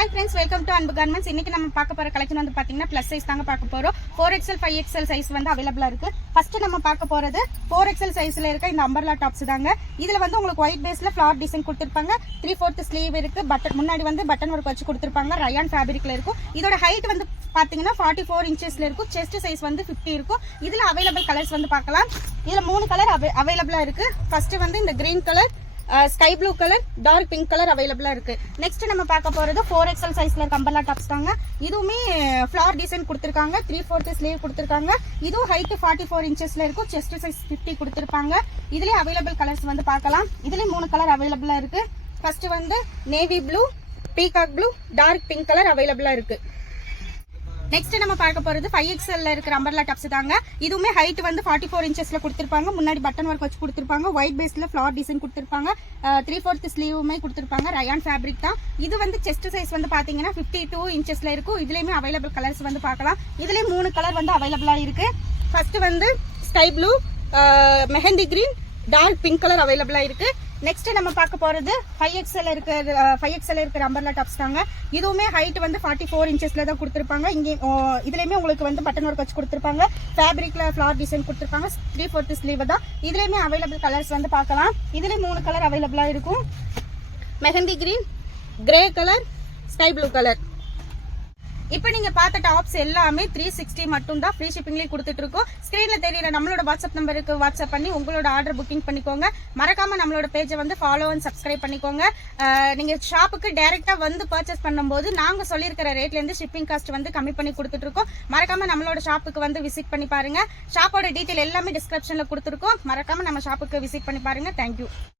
Hi friends, welcome to Anbu Garments. இன்னைக்கு நம்ம பார்க்க போற கலெக்ஷன் வந்து பாத்தீங்கன்னா ப்ளஸ் சைஸ் தாங்க பார்க்க போறோம். 4XL 5XL சைஸ் வந்து அவைலபிளா இருக்கு. ஃபர்ஸ்ட் நம்ம பார்க்க போறது 4XL சைஸ்ல இருக்க இந்த அம்பர்லா டாப்ஸ் தாங்க. இதுல வந்து உங்களுக்கு ஒயிட் பேஸ்ல ஃபிளவர் டிசைன் கொடுத்திருப்பாங்க. 3/4 ஸ்லீவ் இருக்கு. பட்டன் முன்னாடி வந்து பட்டன் ஒர்க் வச்சு கொடுத்திருப்பாங்க. ரயான் ஃபேப்ரிக்ல இருக்கும். இதோட ஹைட் வந்து பாத்தீங்கன்னா 44 இன்ச்சஸ்ல இருக்கும். செஸ்ட் சைஸ் வந்து 50 இருக்கும். இதுல அவைலபிள் கலர்ஸ் வந்து பார்க்கலாம். இதுல 3 கலர் அவைலபிளா இருக்கு. ஃபர்ஸ்ட் வந்து இந்த green colour, sky blue colour, dark pink colour அவைலபிளா இருக்கு. நெக்ஸ்ட் நம்ம பார்க்க போறது 4XL சைஸ்ல இருக்க அம்பர்லா டாப்ஸ் தாங்க. இதுவுமே ஃபிளவர் டிசைன் கொடுத்திருக்காங்க. 3/4 ஸ்லீவ் கொடுத்திருக்காங்க. இதுவும் ஹைட் 44 இன்ச்சஸ்ல இருக்கும். செஸ்ட் சைஸ் 50 கொடுத்திருப்பாங்க. இதுலயே அவைலபிள் கலர்ஸ் வந்து பார்க்கலாம். இதுலயே 3 கலர் அவைலபிளா இருக்கு. ஃபர்ஸ்ட் வந்து navy blue, peacock blue, dark pink colour அவைலபிளா இருக்கு. நெக்ஸ்ட் நம்ம பார்க்க போறது 5XL இருக்கிற அம்பர்லா டாப்ஸ் தாங்க. இதுவுமே ஹைட் வந்து 44 இன்ச்சஸ்ல கொடுத்திருப்பாங்க. முன்னாடி பட்டன் ஒர்க் வச்சு கொடுத்திருப்பாங்க. ஒயிட் பேஸ்ல ஃபிளவர் டிசைன் கொடுத்திருப்பாங்க. 3/4 ஸ்லீவுமே கொடுத்திருப்பாங்க. ரயான் ஃபேப்ரிக் தான். இது வந்து செஸ்ட் சைஸ் வந்து பாத்தீங்கன்னா 52 இன்ச்சஸ்ல இருக்கும். இதுலயுமே அவைலபிள் கலர்ஸ் வந்து பார்க்கலாம். இதுலயே 3 கலர் வந்து அவைலபிளா இருக்கு. ஃபர்ஸ்ட் வந்து sky blue, mehndi green, dark pink colour அவைலபிளா இருக்கு. நெக்ஸ்ட் நம்ம பார்க்க போறது 5XL இருக்கிற அம்பர்லா டாப்ஸ் தாங்க. இதுவுமே ஹைட் வந்து 44 இன்ச்சஸ்ல தான் கொடுத்திருப்பாங்க. இங்க இதுலயுமே உங்களுக்கு வந்து பட்டன் ஒர்க் வச்சு கொடுத்திருப்பாங்க. ஃபேப்ரிக்ல ஃபிளவர் டிசைன் கொடுத்திருப்பாங்க. 3/4 ஸ்லீவ் தான். இதுலயுமே அவைலபிள் கலர்ஸ் வந்து பார்க்கலாம். இதுலயே 3 கலர் அவைலபிளா இருக்கும். Mehndi green, grey colour, sky blue colour. இப்போ நீங்க பார்த்த டாப்ஸ் எல்லாமே 360 மட்டும் தான் ஃப்ரீ ஷிப்பிங்லயே கொடுத்துட்டு இருக்கோம். ஸ்கிரீன்ல தெரியற நம்மளோட வாட்ஸ்அப் நம்பருக்கு வாட்ஸ்அப் பண்ணி உங்களோட ஆர்டர் புக்கிங் பண்ணிக்கோங்க. மறக்காம நம்மளோட பேஜை வந்து ஃபாலோ அண்ட் சப்ஸ்கிரைப் பண்ணிக்கோங்க. நீங்க ஷாப்புக்கு டைரக்டா வந்து பர்ச்சேஸ் பண்ணும்போது நாங்க சொல்லியிருக்கிற ரேட்ல இருந்து ஷிப்பிங் காஸ்ட் வந்து கம்மி பண்ணி கொடுத்துட்டு இருக்கோம். மறக்காம நம்மளோட ஷாப்புக்கு வந்து விசிட் பண்ணி பாருங்க. ஷாப்போட டீடைல் எல்லாமே டிஸ்கிரிப்ஷன்ல கொடுத்துருக்கோம். மறக்காம நம்ம ஷாப்புக்கு விசிட் பண்ணி பாருங்க. தேங்க்யூ.